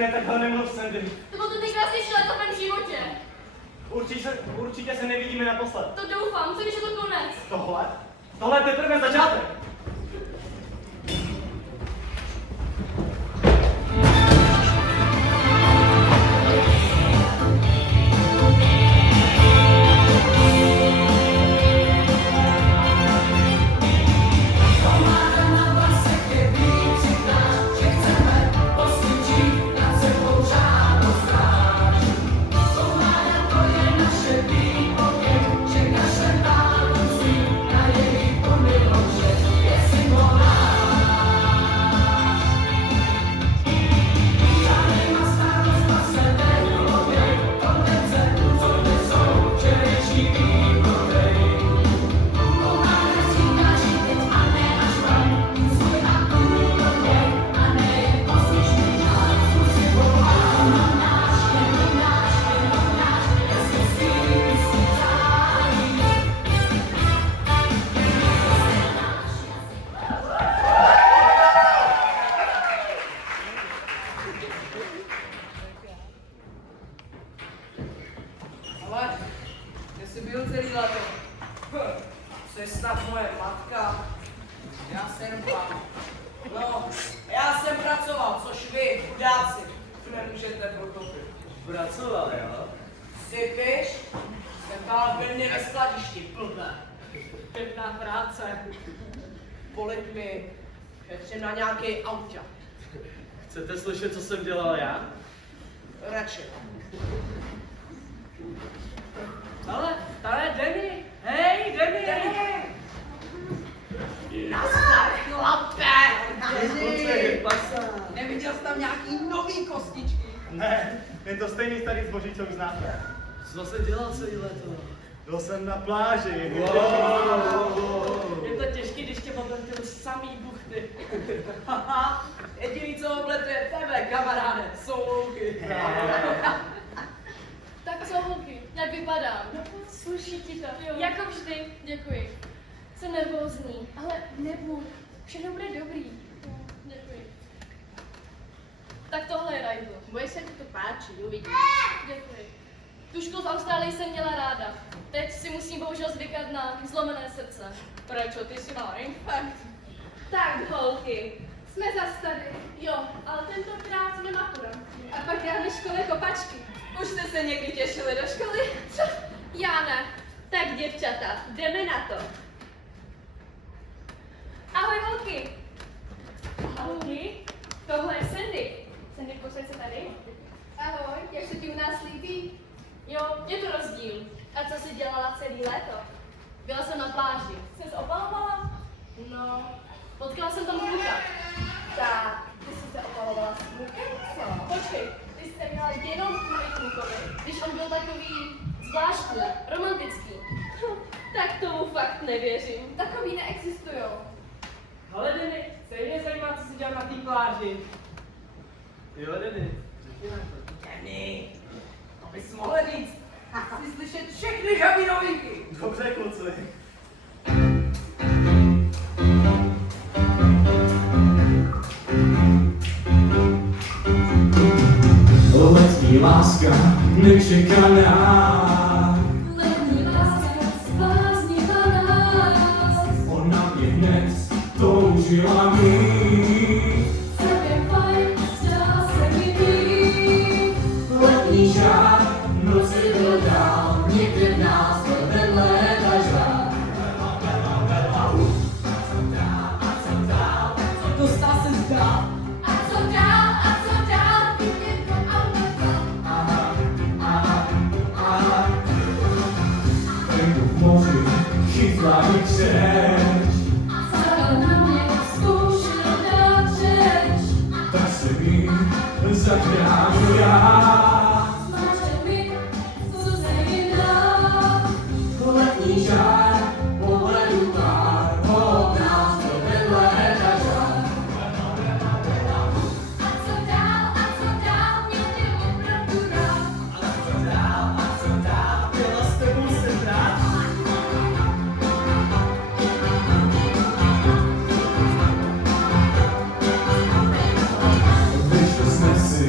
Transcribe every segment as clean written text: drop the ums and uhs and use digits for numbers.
Ne, takhle nemluv, Sandy. To bylo to nejkrásnější léto v mém životě. Určitě se nevidíme naposled. To doufám, co když je to konec? Tohle? Tohle je teprve začátek. Ale, kde jsi byl celý léto? Jsi snad moje matka? Já jsem pán. No, já jsem pracoval, což vy, chudáci, nemůžete pochopit. Pracoval, jo? Sypiš? Jsem pálběrně ve skladišti, blbé. Pěkná práce. Polit mi, šetřím na nějaký auta. Chcete slyšet, co jsem dělal já? Radši. Ale Denny! Hej, Denny! Nazdar, chlape! Denny! Neviděl jsi tam nějaký nový kostičky? Ne, je to stejný starý zboží, co už znáte. Co jsi dělal celý léto? Byl jsem na pláži. Je to těžký, když tě obletěl samý buchty. Haha, jediný, co obletuje tebe, kamaráde, jsou louky. Tak co, holky, jak vypadám? Sluší ti to? Jo. Jako vždy. Děkuji. Jsem nervózní, ale nebuď. Všechno bude dobrý. Jo, děkuji. Tak tohle je Rajdu. Bude se ti to páči, uvidíš. Děkuji. Tu školu v Austrálii jsem měla ráda. Teď si musím bohužel zvykat na zlomené srdce. Prečo, ty si mala infarkt? Tak, holky, jsme zas tady. Jo, ale tentokrát jsme maturanti. A pak dáme škole kopačky. Už jste se někdy těšili do školy? Co? Já ne. Tak děvčata, jdeme na to. Ahoj, holky. Ahoj, tohle je Sandy. Sandy, posaď se tady. Ahoj, jak se ti u nás líbí? Jo, je to rozdíl. A co jsi dělala celý léto? Byla jsem na pláži. Jsi se opalovala? No, potkala jsem tam kluka. Tak, ty jsi se opalovala s klukem, co? Počkej, ty jsi měla jenom kvůli klukovi. Když on byl takový zvláštní, romantický. Tak tomu fakt nevěřím. Takový neexistujou. Ale Denny, stejně zajímá, co jsi dělal na té pláži. Jo, Denny, řekni nám to. Denny, to bys mohl říct. Chci slyšet všechny žabí novinky. Dobře, kluci. Letní láska nečekaná, Letní láska zbláznila nás. ona mě hned toužila mít. Celkem fajn, zdá se mi být. Letní žár, noci byl dál, někde v nás byl ten léta žár. A co dál, to stá se zdá. A co dál, vidět do auta. Venku v moři chytla mi křeč, Zadal na mě, zkoušel dát řeč. tak se mi zachránu já. Smáčel mi, co se jiná. Letní žár, pohledu pár, ho v nás byl ten léta žár. A co dál, mě ty opravdu rád. A co dál, byla s tebou jsem rád. Vyšli jsme si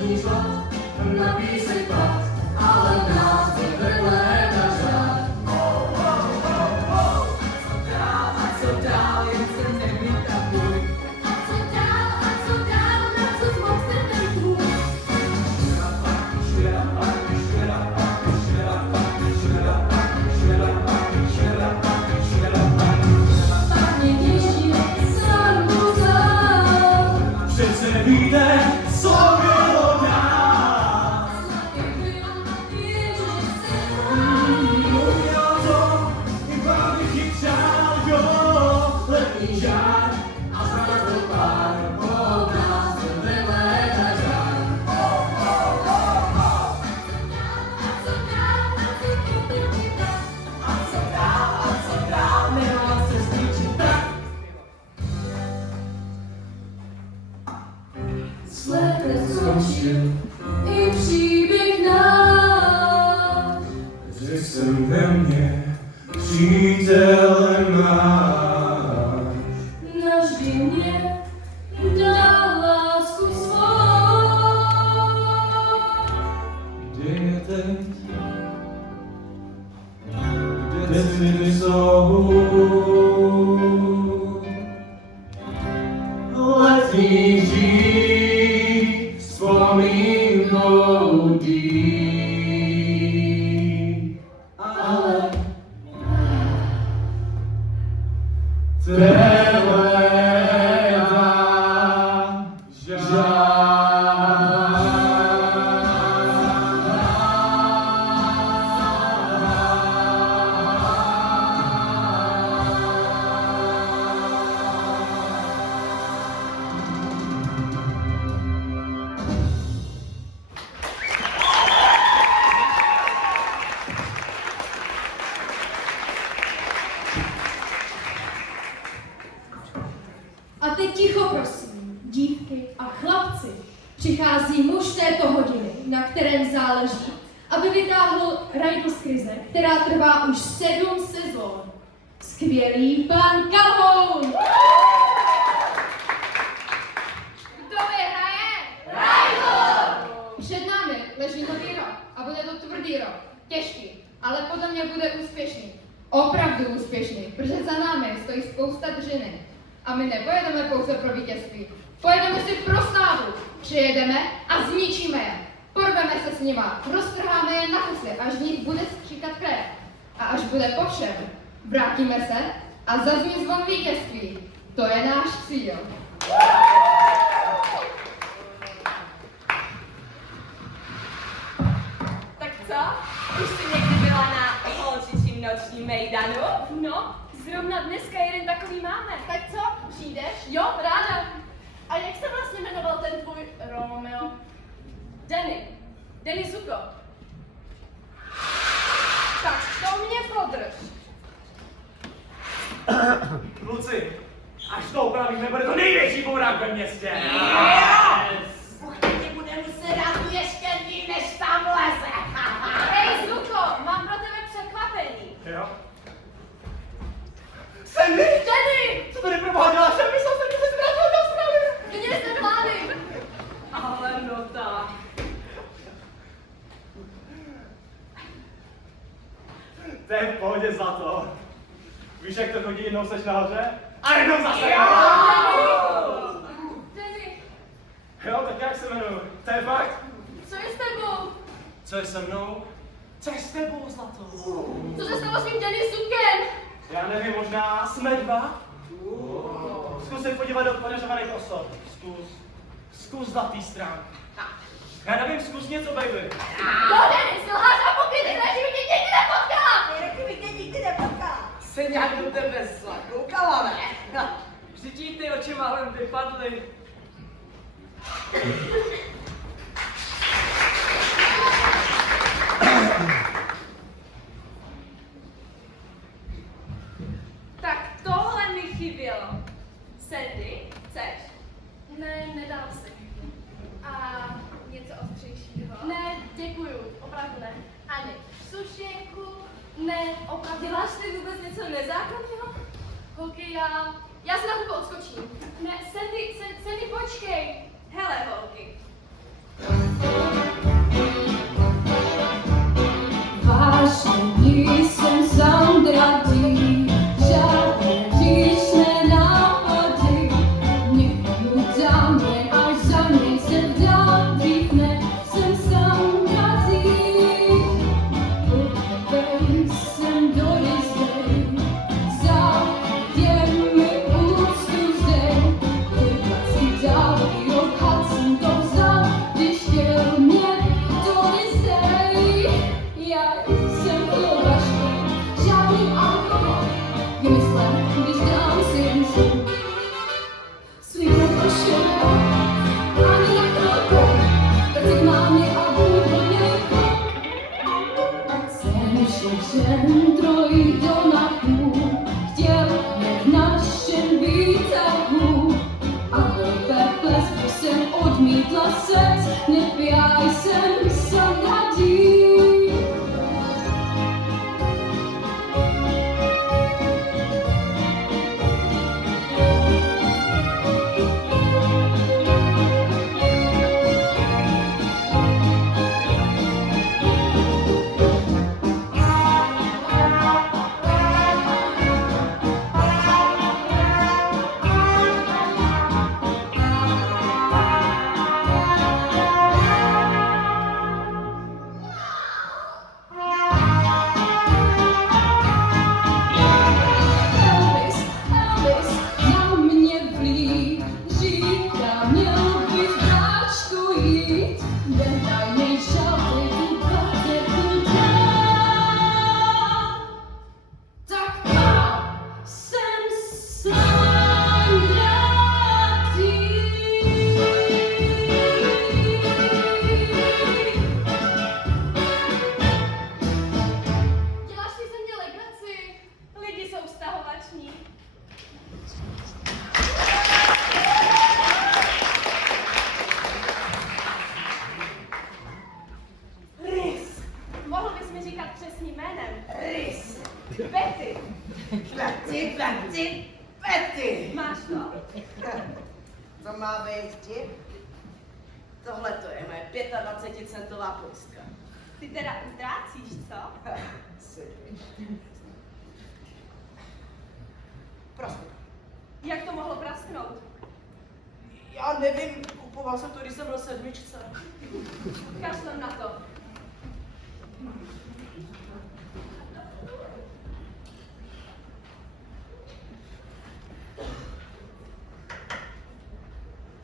letní švat, na písek pad, ale v nás byl vedle etažák. A co dál, jen se nevytapuj. A co dál, na co zmoc ten tvůj? Pak mě těší sám sám. Přece víte, co bylo nás. Uměl to, iba bych ji přál, jo. Letní žár A zrazil pár, po nás byl vedle etažák. A co dál, nemá se zničit tak. Slepě skončil i příběh náš. Řekl jsem ve mně, přítele máš. Navždy mě dal lásku svou. Kde je teď? Kde ty jsou? Letní žít, vzpomínkou dý. Ale A teď ticho, prosím, dívky a chlapci. Přichází muž této hodiny, na kterém záleží, aby vytáhl rajdl z krize, která trvá už 7 sezon. Skvělý pan Kalhoun! Kdo vyhraje? Před námi leží nový rok a bude to tvrdý rok, těžký, ale podle mě bude úspěšný. Opravdu úspěšný, protože za námi stojí spousta dřiny. A my nepojedeme pouze pro vítězství, pojedeme si pro slávu. Přijedeme a zničíme je. Porveme se s nima, roztrháme je na kusy, až z nich bude stříkat krev. A až bude po všem, vrátíme se a zazní zvon vítězství. To je náš cíl. Tak co? Už jsi někdy byla na holčičím nočním mejdanu? No, zrovna dneska jeden takový máme. Tak co, přijdeš? Jo, ráda. A jak se vlastně jmenoval ten tvůj Romeo? Denny Zuko. Tak to mě podrž. Kluci, až to opravíme, bude to největší bourák ve městě. Yes! Určitě bude muset dát tu ještě víc, než tam leze. Hej, Zuko, mám pro tebe překvapení. Jo? Sandy! Denny! Co tady pro boha děláš? Já myslel jsem, že jsi vrátila do Austrálie. Mě jste vlády. Ale no tak. To je v pohodě zlato. Víš, jak to chodí, jednou seš nahoře a jednou zase. Denny, Jo, tak jak se jmenuju? To je fakt? co je s tebou? Co je se mnou? Co je s tebou, zlato? Co se stalo s tím Denny Zukem? Já nevím, možná jsme dva? Zkus se podívat do podařovaných osob. Zkus zlatý stránky. Já nevím, zkus něco, baby. No, Denny, selháš a pokud ty snaží mě nikdy nepotká! Jinak bych tě nikdy nepotkal. Se nějak do tebe koukala, ne? Vždyť jí ty oči málem vypadly. Tak tohle mi chybělo. Sandy, chceš? Ne, nedám si. A něco ostřejšího? Ne, děkuju, opravdu ne. Ani sušenku? Ne, opravdu. Děláš ty vůbec něco nezákonného? Holky, já se na tebe odskočím. Ne, Sandy, počkej. Hele, holky. Ten trojít do napů chtěl je v našem výtahu. Ale Peples jsem odmítla sex, neb já jsem sadadí. Elvis na mě vlí, říká, měl bys bráčku jít, nedaj mi šaty, tu kazetu dám. Tak má jsem sandratý. Děláš si ze mě legraci? Lidi jsou vztahovační. Rys. Mohl bys mi říkat přesným jménem? Rys. Betty. Betty. Máš to? To má být vtip? Tohle to je moje 25centová pojistka. Ty teda utrácíš, co? Prosím. Jak to mohlo prasknout? Já nevím, kupoval jsem to, když jsem byl v sedmičce. Kašlem na to.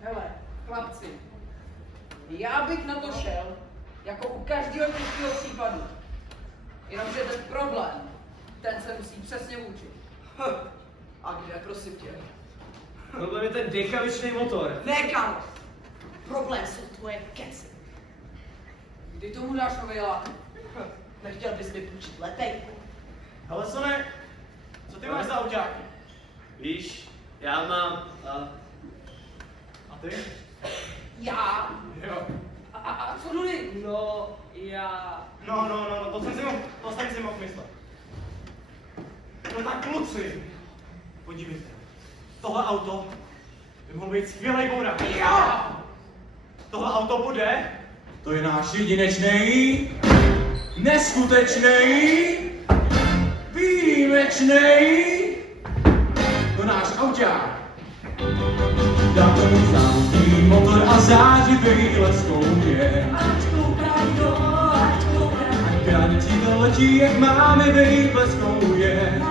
Hele, chlapci, já bych na to šel, jako u každého těžkého případu. Jenomže ten problém, ten se musí přesně učit. A kde, prosím tě? Problém je ten dekavičný motor. Ne, kámo. Problém jsou tvoje keci. Kdy tomu dáš nový látek? Nechtěl bys mi půjčit letejku? Ale Sone, co ty máš za autáky? Víš, já mám... A ty? Já? Jo. A co Dudy? No, já... No, to jsem si mohl myslet. No tak kluci, podívejte. Tohle auto by mohlo být skvělej bourák. Jo! Tohle auto bude. To je náš jedinečný, neskutečný, výjimečný, to náš auták. Dá tomu zámký motor a zářivej leskoutě. Ať králnicí to letí, jak máme vejít bleskoutě.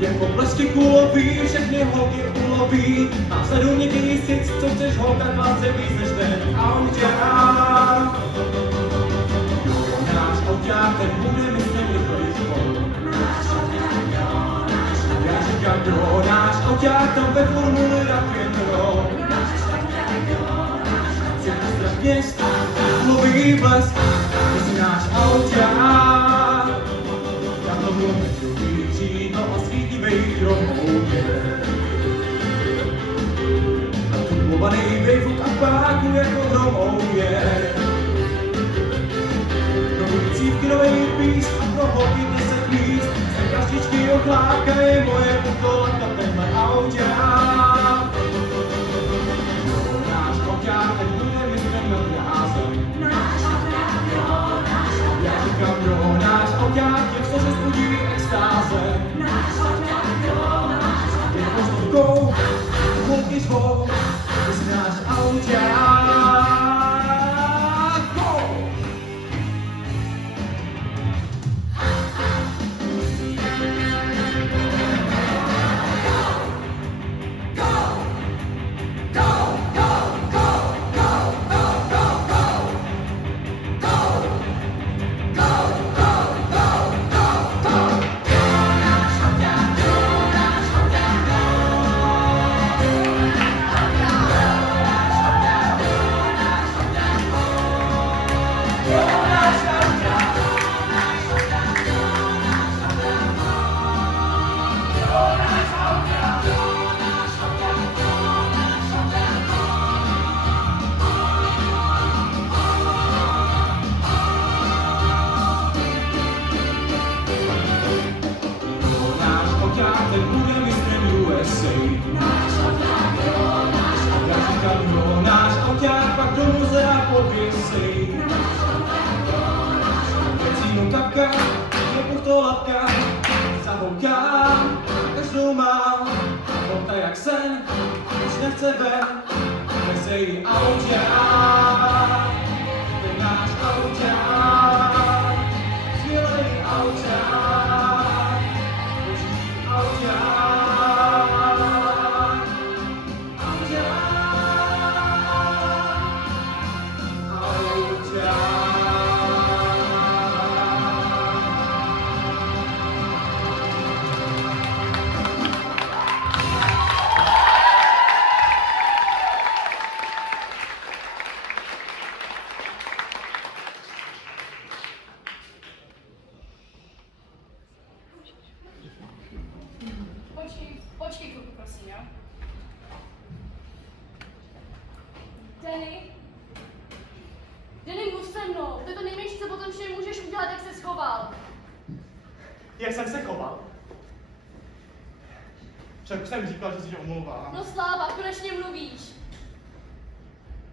Jako blesky kulový, všechny holky uloví. Mám 7 tisíc, co chceš holka, kváce víc než ten auták. Jo, náš auták, ten bude myslím rychlejškou. Já říkám, jo, náš auták, tam ve formuli rock'n'roll. Všechny strach měst, kulový blesk, to si náš auták. Tam to bylo metrový křídlo a svítivej hromoutě. A turbovaný vejfuk a páku jako hromoutě. Nový cívky, nový pís a pro holky 10 míst. Sem kaštičky ochlákají moje úkolka, tenhle auták. Jo, náš auták, ten bude mistrem nad rázem. Já říkám, jo, náš auták, jak se zbudí extáze. Je pozdovkou, holky zvou, ty jsi náš auták. Go! Go! pověsej. Vecínu kapka, je puchtolatka, zahoukám, každou mám. Holka jak sen, už nechce ven, veselý auťák, ten náš auťák, skvělej auťák, boží auťák, auťák. Počkej chvilku, prosím, jo? Danny? Danny, mluv se mnou. To je to nejmenší, co potom všem můžeš udělat, jak se schoval. Jak jsem se choval? Však už jsem říkal, že si tě omlouvám. No Sláva, konečně mluvíš.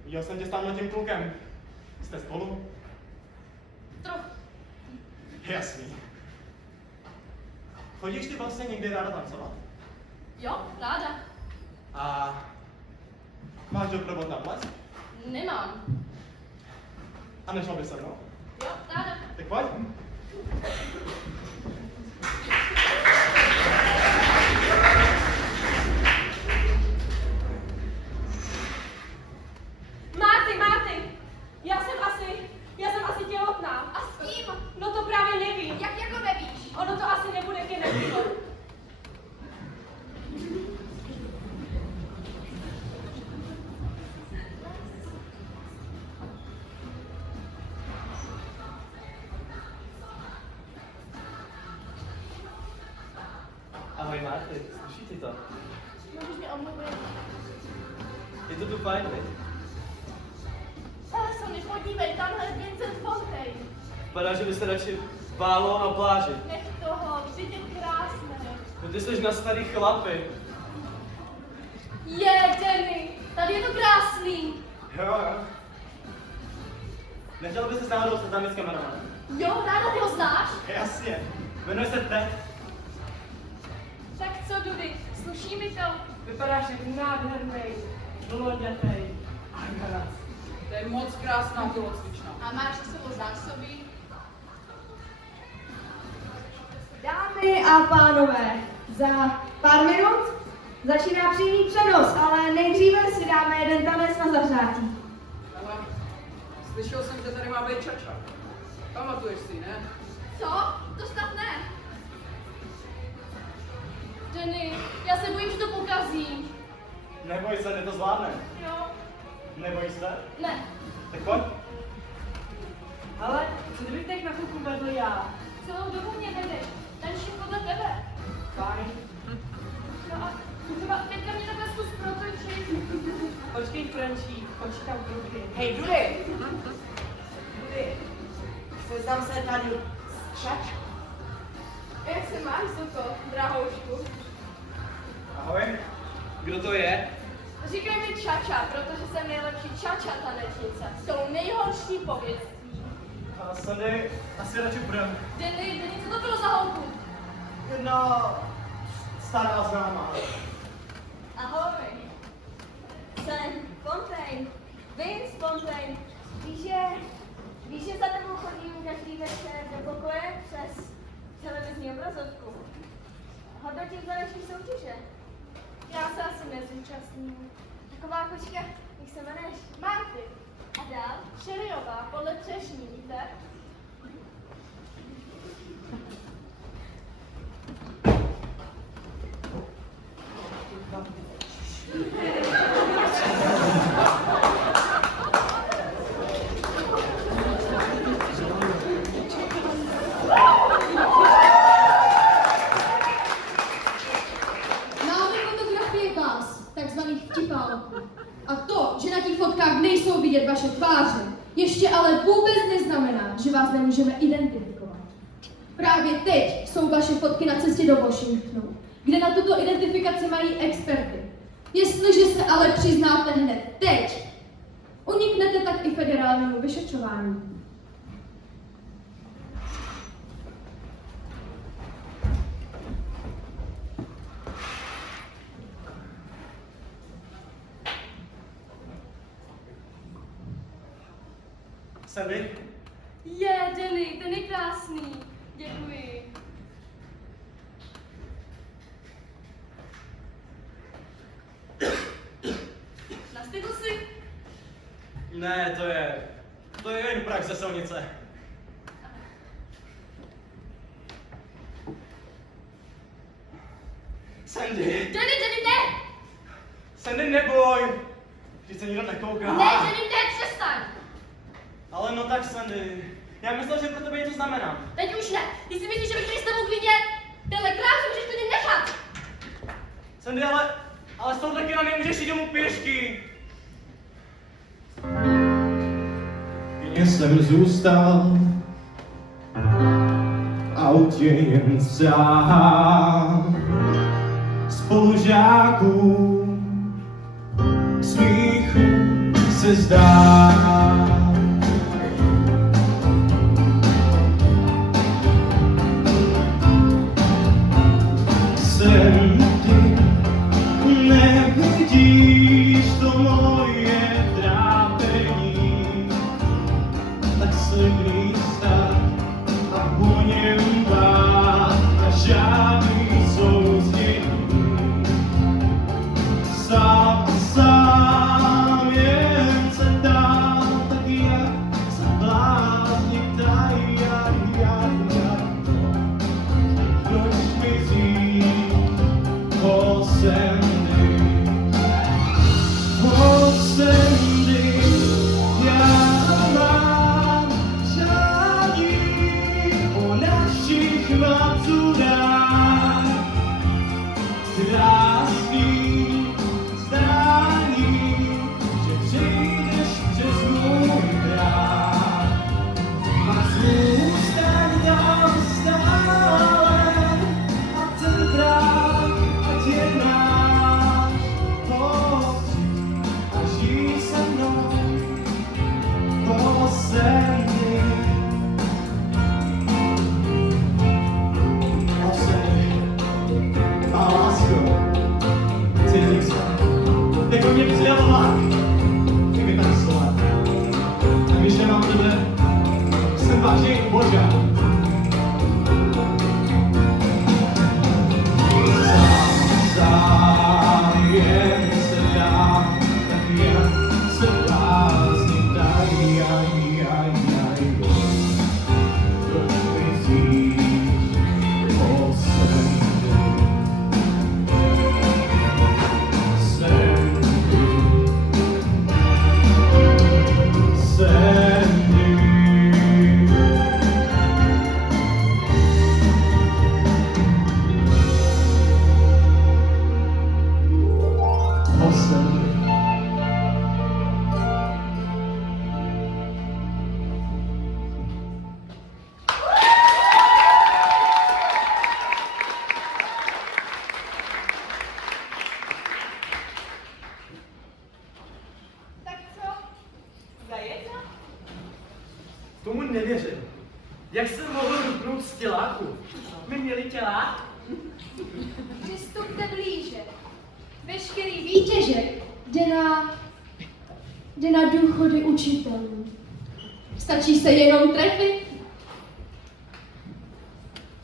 Viděl jsem tě s tamhle tím klukem. Jste spolu? Trochu. Jasný. Chodíš ty vlastně někdy ráda tancovat? Jo, ráda. A máš doprovod na ples? Nemám. A nešla by se mnou? Jo, ráda. Tak pojď. Marty, já jsem asi těhotná. A s kým? No to právě nevím. Jak jako nevíš? Ono to asi nebude genetikou. Ahoj Marty, slyší ti to? Můžeš mě omluvit. Je to tu fajn, viď? Ale Sonny, podívej, tamhle je Vincent Fontaine. Vypadá, že byste radši válo na pláži. Nech toho, vždyť je krásné. No ty jsi na starý chlapy. Danny, tady je to krásný. Jo. Nechtěl bys se náhodou seznámit s kameramanem? Jo, ráda, ty ho znáš? Jasně. Jmenuje se Ted. Tak co, Dudy, sluší mi to? Vypadáš jak nádherný, dolodětej. To je moc krásná tělocvična. A máš s sebou zásoby? Dámy a pánové, za pár minut začíná přímý přenos, ale nejdříve si dáme jeden tanec na zahřátí. Ale slyšel jsem, že tady má být čača. Pamatuješ si, ne? Co? To snad ne. Danny, já se bojím, že to pokazím. Neboj se, to zvládne. Jo. Neboj se? Ne. Tak pojď. Ale co kdybych teď na chvilku vedl já? Celou dobu mě vedeš. Tančím podle tebe. Fajn. No a třeba teďka mě takhle zkus protočit. Počkej, Frančí, počítám kruhy. Hej, Dudy! Dudy, Seznam se tady s čačkou. Jak se máš, Soko, drahoušku? Ahoj. Kdo to je? Říkej mi Čača, protože jsem nejlepší Čača tanečnice. S tou nejhorší pověstí. A Sandy, asi radši budem. Danny, co to bylo za holku? Jedna stará známá. Ahoj, jsem Fontaine, Vince Fontaine. Víš, že za tebou chodím každý večer do pokoje přes televizní obrazovku. Hodnotím taneční soutěže. Já se asi nezúčastním. Taková kočka, jak se jmenuješ? Marty, A dál? Šeriová, podle Třešní, víte? Máme fotografie vás, takzvaných vtipálků. A to, že na těch fotkách nejsou vidět vaše tváře, ještě ale vůbec neznamená, že vás nemůžeme identifikovat. Právě teď jsou vaše fotky na cestě do Washingtonu, kde na tuto identifikaci mají experty. Jestliže se ale přiznáte hned teď, Uniknete tak i federálnímu vyšetřování. Sandy? Danny, ten je krásný. Děkuji. Nastydl si? Ne, to je jen prach ze silnice. Sandy! Danny, ne! Sandy, neboj! Vždyť se nikdo nekouká. Ne, Danny, ne, přestaň! Ale no tak, Sandy. Já myslel, že pro tebe něco znamená. Teď už ne. Ty si myslíš, že bych tady s tebou klidně tenhle krásu můžeš klidně nechat. Sandy, ale z tohohle kina nemůžeš jít domů pěšky. Kině jsem zůstal, v autě jen sám. Spolužáků k smíchu se zdá. Nevidíš to moje trápení, tak se blízka a po něm bát a žádný souznění. Sám jen se dá, tak jak se blázni ptají, proč mizí po Sandy, já mám přání o našich maturách. Krásný zdání, že přijdeš přes můj drát. A zůstaň tam stále a ten drát, ať je náš pocit a žij se mnou po Sandy. Po Sandy. Má lásko, cítím se, jako mě přijal vlak, jak je tak slad. A když nemám tebe, jsem vážně božá. Sám jen se dám, tak jak se blázni dají, proč mizíš po Sandy, Sandy. Po Sandy. Tak co? Zajedno? Tomu nevěřím. Jak jsem mohl rupnout z těláku? My měli tělák? Přistupte blíže. Veškerý výtěžek jde na důchody učitelů. Stačí se jenom trefit.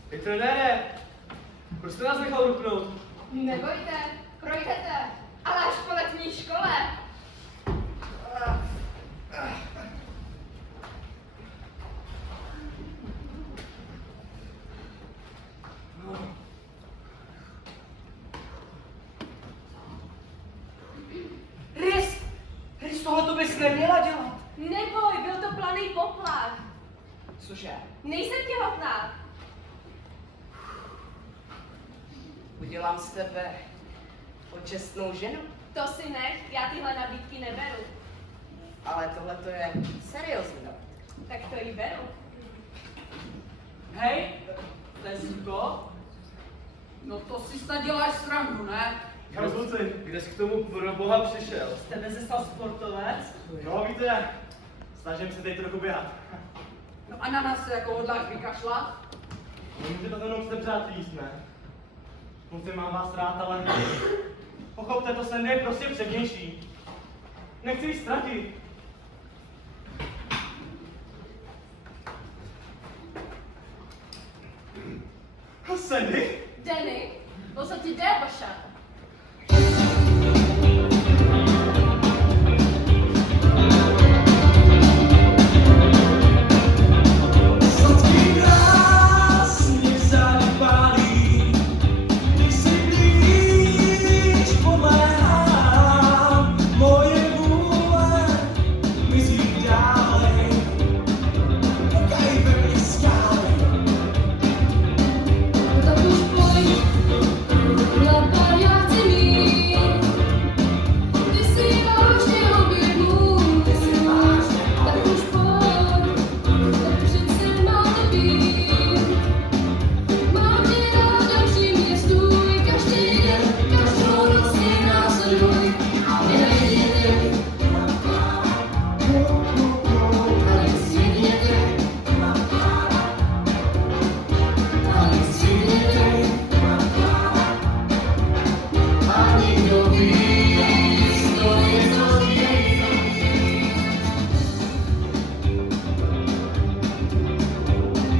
Ty trenére, proč jste nás nechal rupnout? Nebojte, projdete, ale až po letní škole. Rys, tohle to bys neměla dělat. Neboj, byl to planý poplach. Cože? Nejsem těhotná. Udělám z tebe počestnou ženu, To si nech, já tyhle nabídky neberu. ale tohle to je seriózní. Tak to jí beru. Hej, Lezíko, no to si snad děláš srandu, ne? Kam kluci? Kde jsi k tomu pro boha přišel? Z tebe se stal sportovec? No víte, snažím se teď trochu běhat. No a na nás se jako hodláš vykašlat? Můžete to mnou přebřát líst, ne? Kluci, mám vás rád, ale pochopte, to Sandy je prostě přednější. Nechci ji ztratit. Sandy? Danny, o co ti jde, Baša? Sladký krásně zanedbálý, když si blíž pomáhám, moje vůle mizí dále, pokaj ve mně skály. Tak už pojď, chlapa, já chci mít. Ty si vážně objevů, tak už pojď, tak přece má to být. Mám tě ráda, přímě stůj, každý den, každou noc mě následuj. Nejděte, ale střídněte, ale střídněte. A nikdo víc, to je to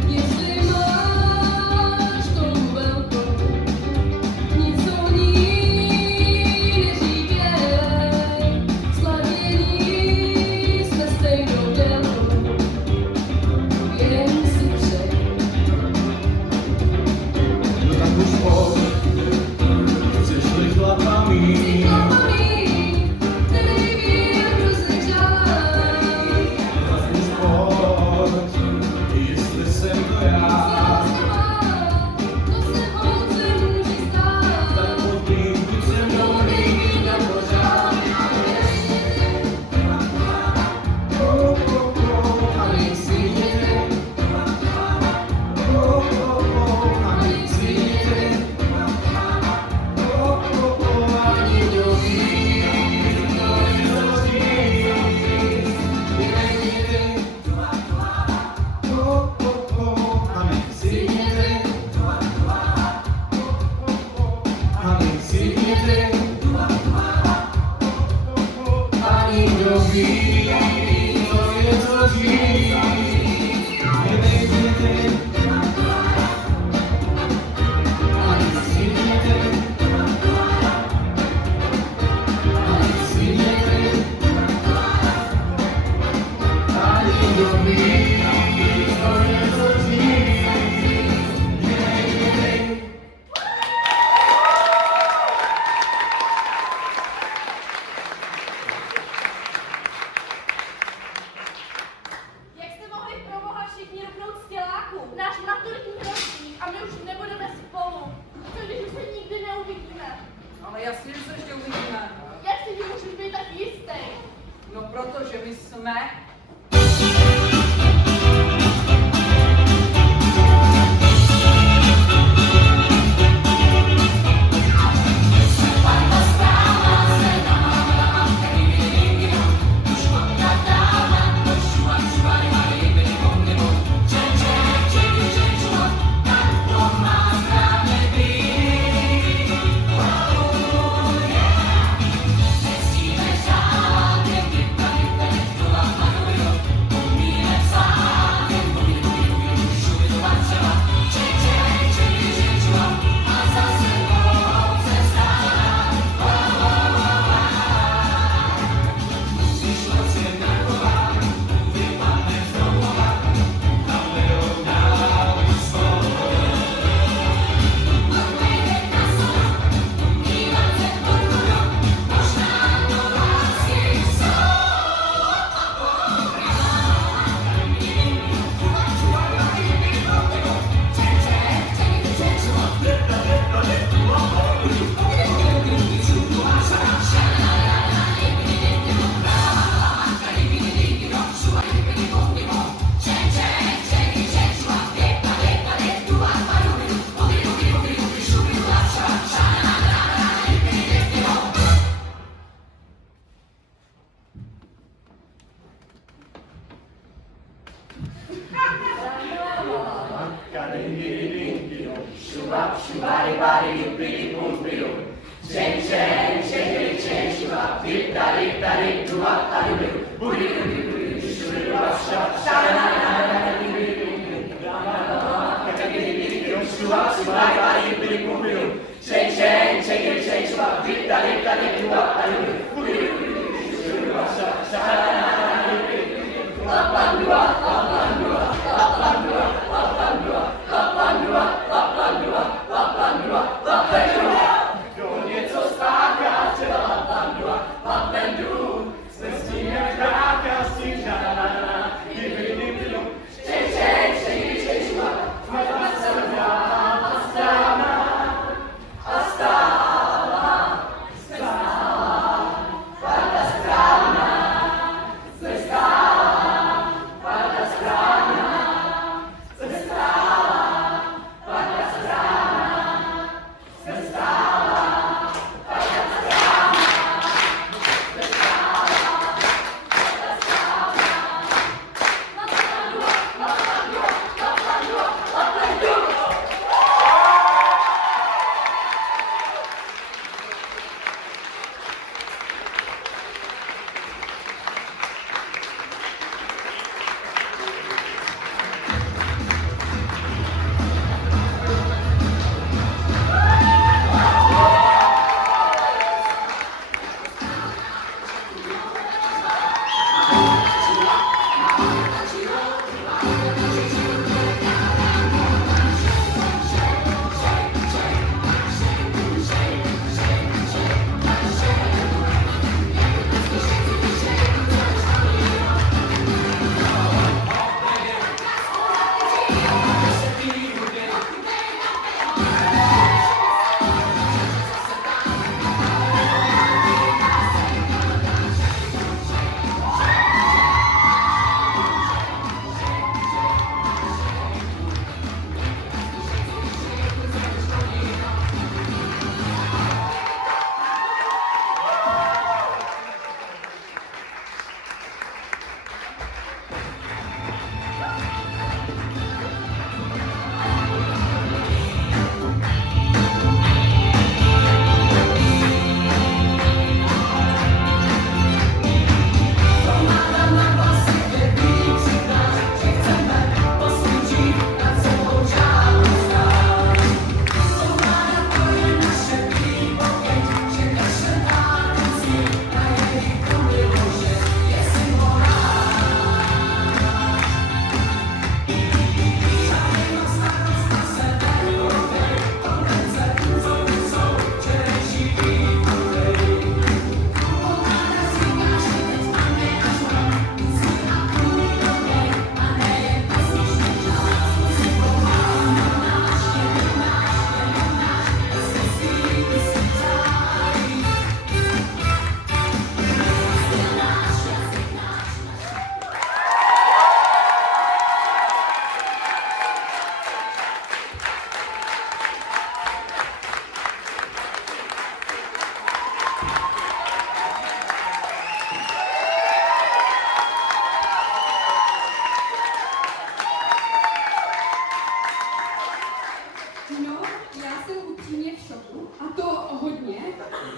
jestli máš tou velkou, nic o ní neříkej, sladění jsme stejnou délkou, jen si přej. No tak už pojď, chceš-li chlapa mít. Chlapa mít, který ví, jak rozležáš. No tak už pojď, jestli jsem to já. To se holce může stát. Tak pojď mít, buď se mnou mít na pořád. A nejsvítěte, a nejsvítěte, a nikdo ví, kdo je to říct. Nejděte, a nejsvítěte, a nejsvítěte, a nikdo ví, kdo je to říct. Nejděte, a nejsvítěte, a nejsvítěte, a nikdo ví, kdo je to říct. Nejděte. Jak jste mohli pro boha všichni rupnout z těláku? Náš maturitní ročník a my už nebudeme spolu. Co když už se nikdy neuvidíme? Ale jasně, že se ještě uvidíme. Jak si tím můžeš být tak jistý? No protože my jsme Nejděte,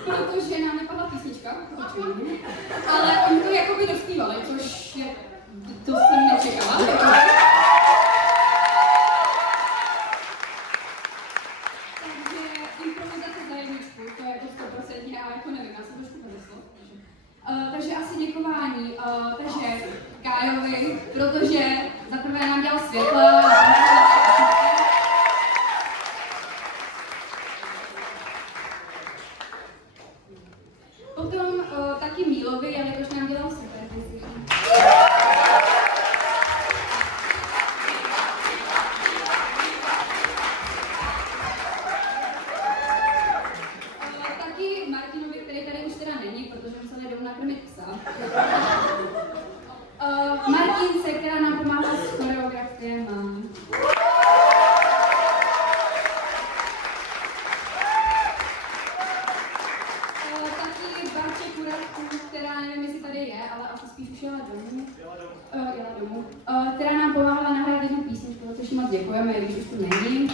protože nám nepadla písnička, očividně, ale oni to jakoby dospívali, což je, to jsem nečekala. Takže improvizace za jedničku, to je to 100% a jako nevím, já jsem trošku podeslo. Takže asi děkování, takže Kájovi, protože za prvé nám dělal světlo, potom taky Mílovi, jelikož nám dělal supervizi. Taky Martinovi, který tady už teda není, protože musel jít domů nakrmit psa. Martince, která nám pomáhá s choreografiemi. Taky Barče Kuratku, která nevím, jestli tady je, ale asi spíš už jela domů. Jela domů. Která nám pomáhala moc děkujeme, i když už tu není.